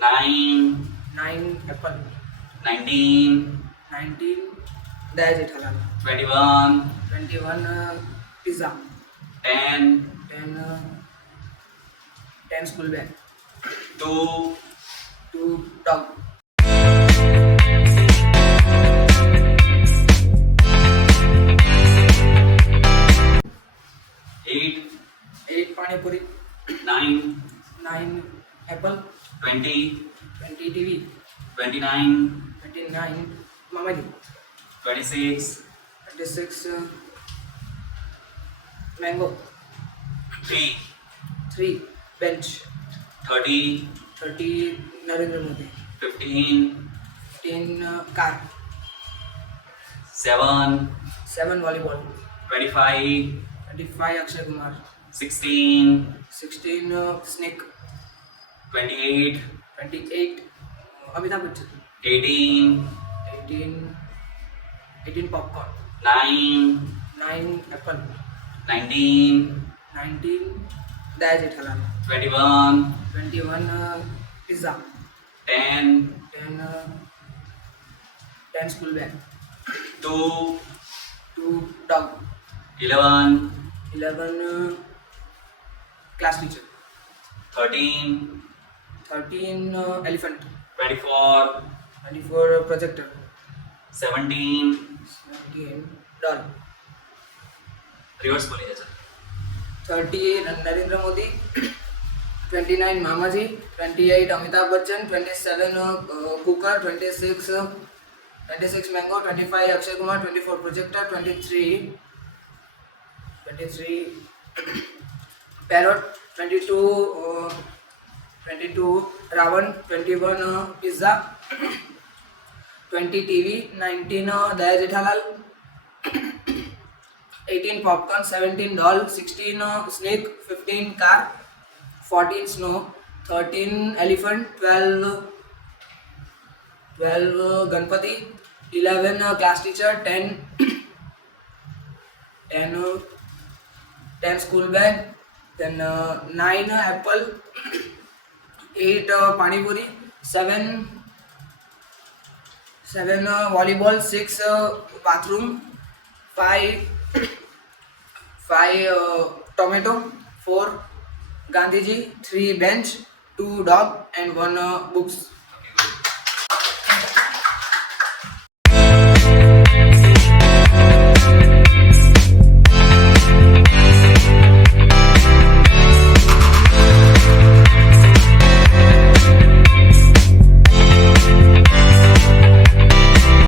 9, 9 apple, 19, 19 Daya Jethalal, 21, 21 pizza, 10, 10 school bag, 2, 2 dog, 8, 8 pani puri, 9, 9 apple, 20, 20 TV, 29, 29 Mamaji, 26, 26 mango, 3, 3 bench, 30, 30 Narendra Modi, 15, 15 car, 7, 7 volleyball, 25, 25 Akshay Kumar, 16, 16 snake, 28, 28 Amitabh Bachchan, 18, 18 popcorn, 9, 9 apple, 19, 19 Daya Jethalal, 21, 21 pizza, 10, 10 school bag, 2, 2 dog, 11, 11 class teacher, 13, 13 elephant, 24, 24 projector, 17, 17 doll, reverse बोलिए sir 30 Narendra Modi, 29 Mamaji, 28 Amitabh Bachchan, 27 cooker, 26 mango, 25 Akshay Kumar, 24 projector, 23 parrot, 22 Ravan, 21 pizza, 20 TV, 19 Daya Jethalal, 18 popcorn, 17 doll, 16 snake, 15 car, 14 snow, 13 elephant, 12 Ganpati, 11 class teacher, 10 school bag, then 9 apple, 8 pani puri, 7 volleyball, 6 bathroom, 5 tomato, 4 Gandhiji, 3 bench, 2 dog and 1 books.